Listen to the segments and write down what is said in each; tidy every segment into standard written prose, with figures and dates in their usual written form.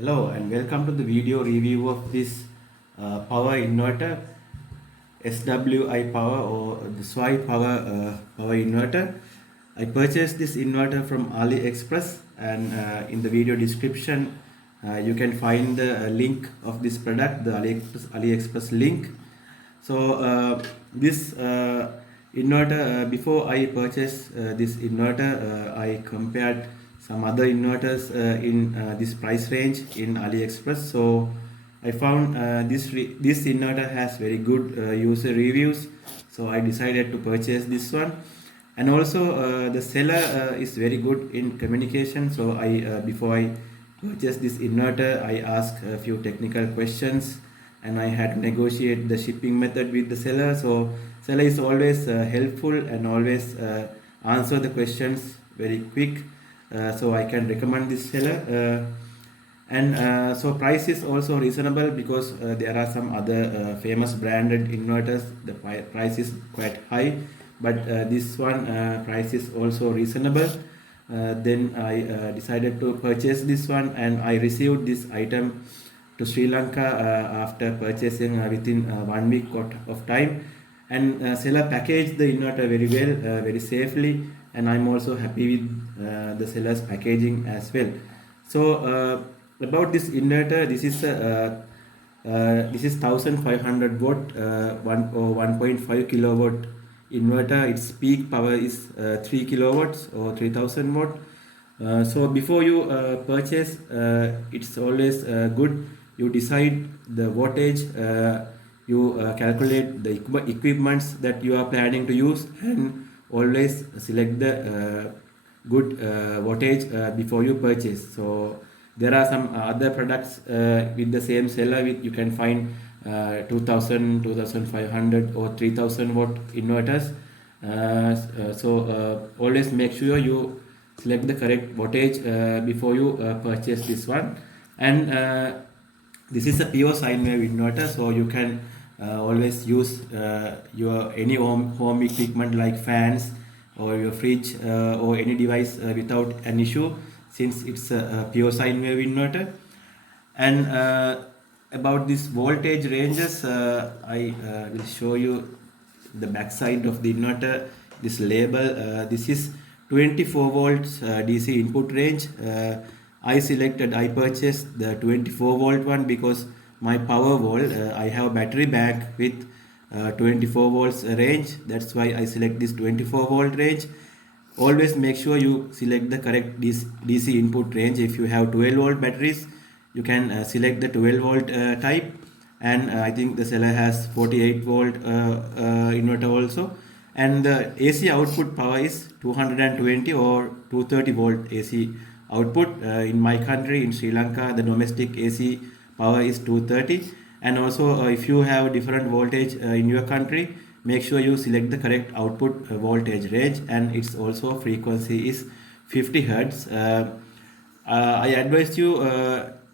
Hello and welcome to the video review of this power inverter SWI power or the Swipower power inverter. I purchased this inverter from Aliexpress, and in the video description you can find the link of this product, the AliExpress link. So this inverter, before I purchased this inverter, I compared some other inverters in this price range in AliExpress. So I found this inverter has very good user reviews, so I decided to purchase this one. And also the seller is very good in communication. So I before I purchased this inverter, I asked a few technical questions, and I had to negotiate the shipping method with the seller. So seller is always helpful and always answer the questions very quick. So I can recommend this seller. And so price is also reasonable because there are some other famous branded inverters. The price is quite high, but this one price is also reasonable. Then I decided to purchase this one, and I received this item to Sri Lanka after purchasing within 1 week of time. And seller packaged the inverter very well, very safely, and I'm also happy with the seller's packaging as well. So about this inverter, this is 1500 watt 1.5 kilowatt inverter. Its peak power is 3 kilowatts or 3000 watt. So before you purchase, it's always good you decide the wattage, you calculate the equipments that you are planning to use, and always select the good wattage before you purchase. So there are some other products with the same seller, with you can find 2000, 2500 or 3000 watt inverters. So always make sure you select the correct wattage before you purchase this one. And this is a pure sine wave inverter, so you can always use your any home equipment like fans or your fridge or any device without an issue, since it's a pure sine wave inverter. And about this voltage ranges, I will show you the back side of the inverter. This label, this is 24 volts DC input range. I purchased the 24 volt one because my power wall, I have battery bank with 24 volts range. That's why I select this 24 volt range. Always make sure you select the correct DC input range. If you have 12 volt batteries, you can select the 12 volt type. And I think the seller has 48 volt inverter also. And the AC output power is 220 or 230 volt AC output. In my country, in Sri Lanka, the domestic AC power is 230. And also if you have different voltage in your country, make sure you select the correct output voltage range, and its also frequency is 50 hertz. I advise you,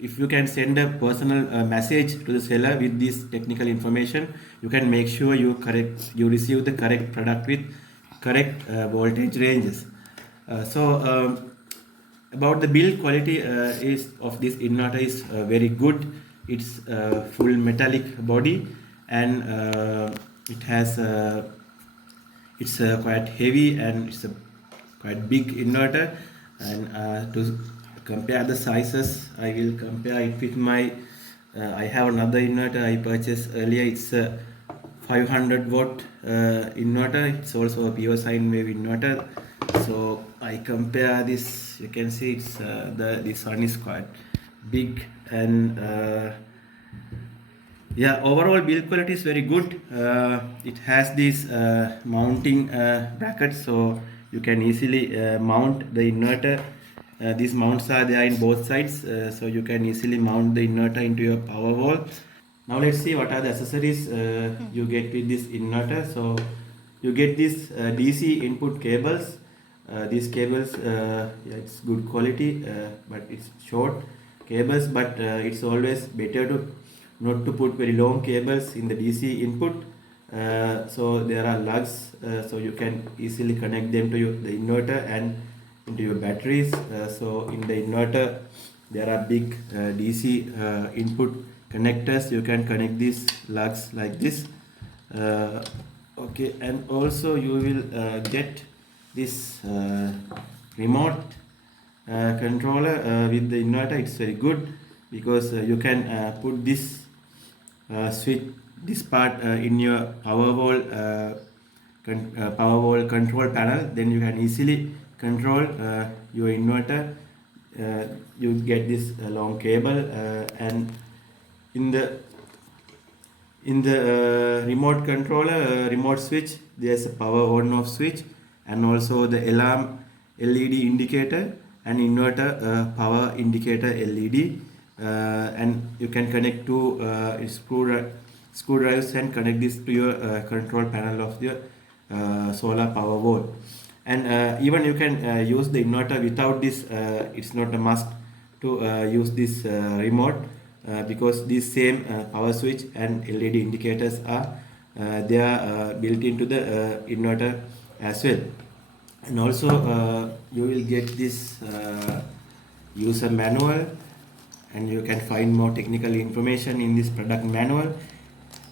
if you can send a personal message to the seller with this technical information, you can make sure you receive the correct product with correct voltage ranges. So about the build quality is of this inverter is very good. It's full metallic body, and it has it's quite heavy, and it's a quite big inverter. And to compare the sizes, I will compare it with my I have another inverter I purchased earlier. It's a 500 watt inverter. It's also a pure sine wave inverter. So I compare this. You can see it's this one is quite big, and yeah, overall build quality is very good. It has these mounting brackets, so you can easily mount the inverter. These mounts are there in both sides, so you can easily mount the inverter into your power wall. Now let's see what are the accessories you get with this inverter. So you get these DC input cables. These cables, yeah, it's good quality, but it's short cables. But it's always better to not to put very long cables in the DC input. So there are lugs, so you can easily connect them to the inverter and into your batteries. So in the inverter, there are big DC input connectors. You can connect these lugs like this. Okay, and also you will get this remote controller with the inverter. It's very good because you can put this switch, this part in your power wall control panel. Then you can easily control your inverter. You get this long cable, and in the remote controller, remote switch, there's a power on off switch, and also the alarm LED indicator and inverter power indicator LED, and you can connect to screwdrivers and connect this to your control panel of your solar power wall. And even you can use the inverter without this. It's not a must to use this remote, because these same power switch and LED indicators are they are built into the inverter as well. And also you will get this user manual, and you can find more technical information in this product manual.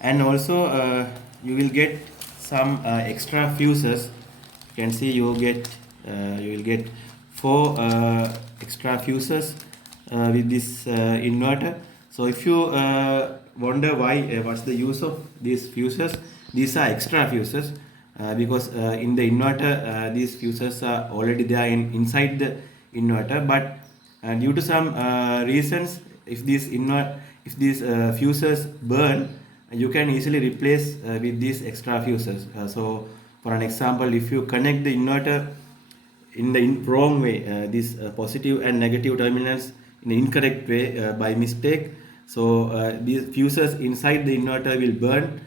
And also you will get some extra fuses. You can see you will get 4 extra fuses with this inverter. So if you wonder why what's the use of these fuses, these are extra fuses because in the inverter these fuses are already there inside the inverter, but due to some reasons, if these fuses burn, you can easily replace with these extra fuses. So for an example, if you connect the inverter in the wrong way, these positive and negative terminals in the incorrect way by mistake, so these fuses inside the inverter will burn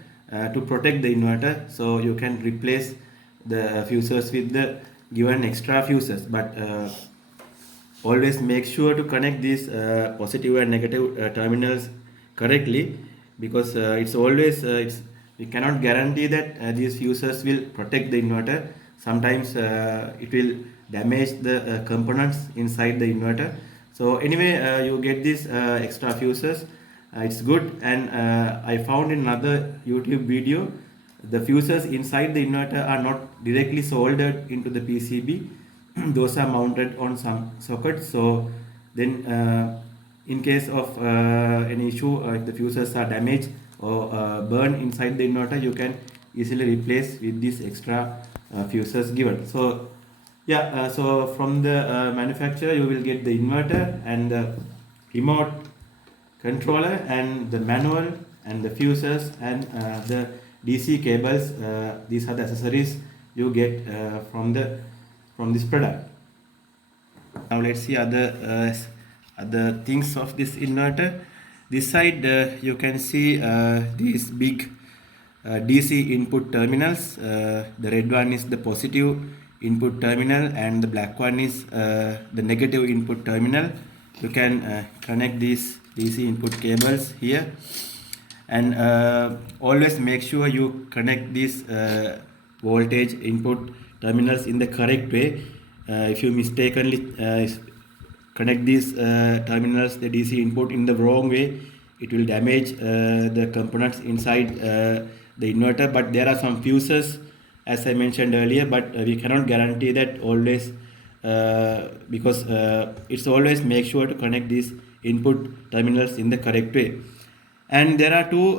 to protect the inverter. So you can replace the fuses with the given extra fuses, but always make sure to connect these positive and negative terminals correctly, because it's always we cannot guarantee that these fuses will protect the inverter. Sometimes it will damage the components inside the inverter. So anyway, you get these extra fuses. It's good. And I found in another YouTube video, the fuses inside the inverter are not directly soldered into the PCB. Those are mounted on some sockets. So then in case of any issue, if the fuses are damaged or burn inside the inverter, you can easily replace with these extra fuses given. So yeah, so from the manufacturer you will get the inverter and the remote controller and the manual and the fuses and the DC cables. These are the accessories you get from this product. Now let's see other things of this inverter. This side you can see these big DC input terminals. The red one is the positive input terminal and the black one is the negative input terminal. You can connect these DC input cables here, and always make sure you connect these voltage input terminals in the correct way. If you mistakenly connect these terminals, the DC input, in the wrong way, it will damage the components inside the inverter. But there are some fuses, as I mentioned earlier, but we cannot guarantee that always, because it's always make sure to connect these input terminals in the correct way. And there are two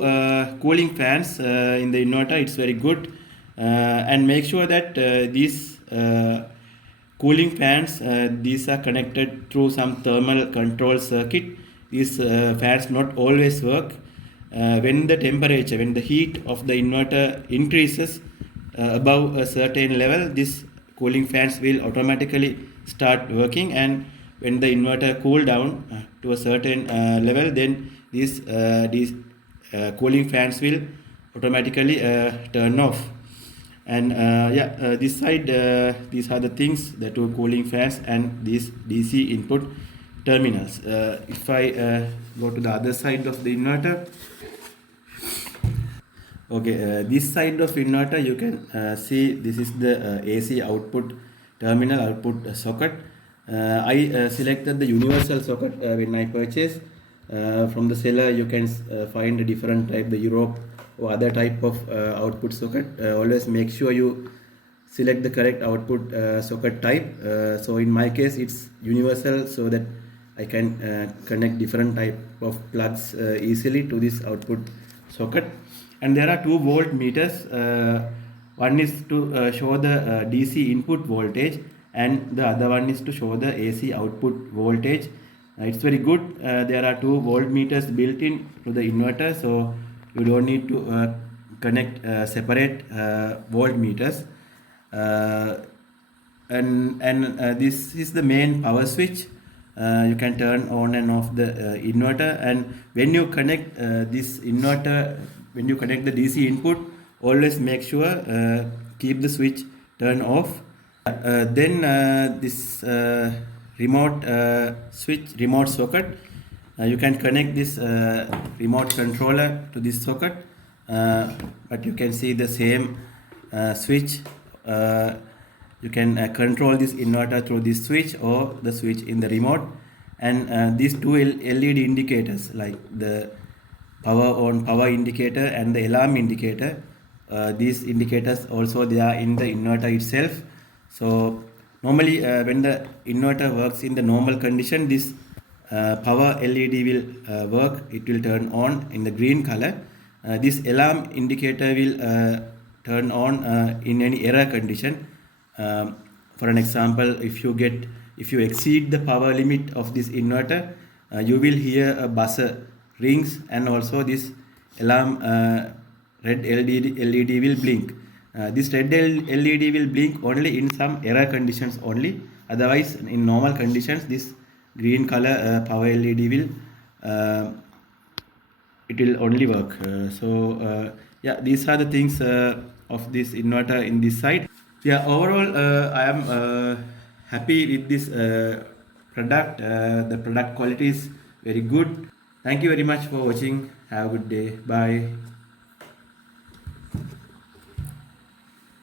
cooling fans in the inverter. It's very good, and make sure that these cooling fans, these are connected through some thermal control circuit. These fans not always work. When the heat of the inverter increases above a certain level, these cooling fans will automatically start working, and when the inverter cool down to a certain level, then these cooling fans will automatically turn off. And this side, these are the things, the two cooling fans and these DC input terminals. If I go to the other side of the inverter, okay, this side of inverter you can see this is the AC output terminal, output socket. I selected the universal socket when I purchased. From the seller you can find a different type, the Europe or other type of output socket. Always make sure you select the correct output socket type. So in my case it's universal, so that I can connect different type of plugs easily to this output socket. And there are 2 volt meters. One is to show the DC input voltage, and the other one is to show the AC output voltage. It's very good. There are 2 volt meters built in to the inverter, so you don't need to connect separate voltmeters. Uh, and this is the main power switch. You can turn on and off the inverter, and when you connect this inverter, when you connect the DC input, always make sure keep the switch turn off. Then this remote switch, remote socket, you can connect this remote controller to this socket, but you can see the same switch. You can control this inverter through this switch or the switch in the remote. And these two LED indicators, like the power on, power indicator, and the alarm indicator, these indicators also they are in the inverter itself. So normally when the inverter works in the normal condition, this power LED will work, it will turn on in the green color. This alarm indicator will turn on in any error condition. For an example, if you exceed the power limit of this inverter, you will hear a buzzer rings, and also this alarm red LED will blink. This red LED will blink only in some error conditions only. Otherwise, in normal conditions, this green color power LED will it will only work. Yeah, these are the things of this inverter in this side. Yeah, overall I am happy with this product. The product quality is very good. Thank you very much for watching. Have a good day. Bye.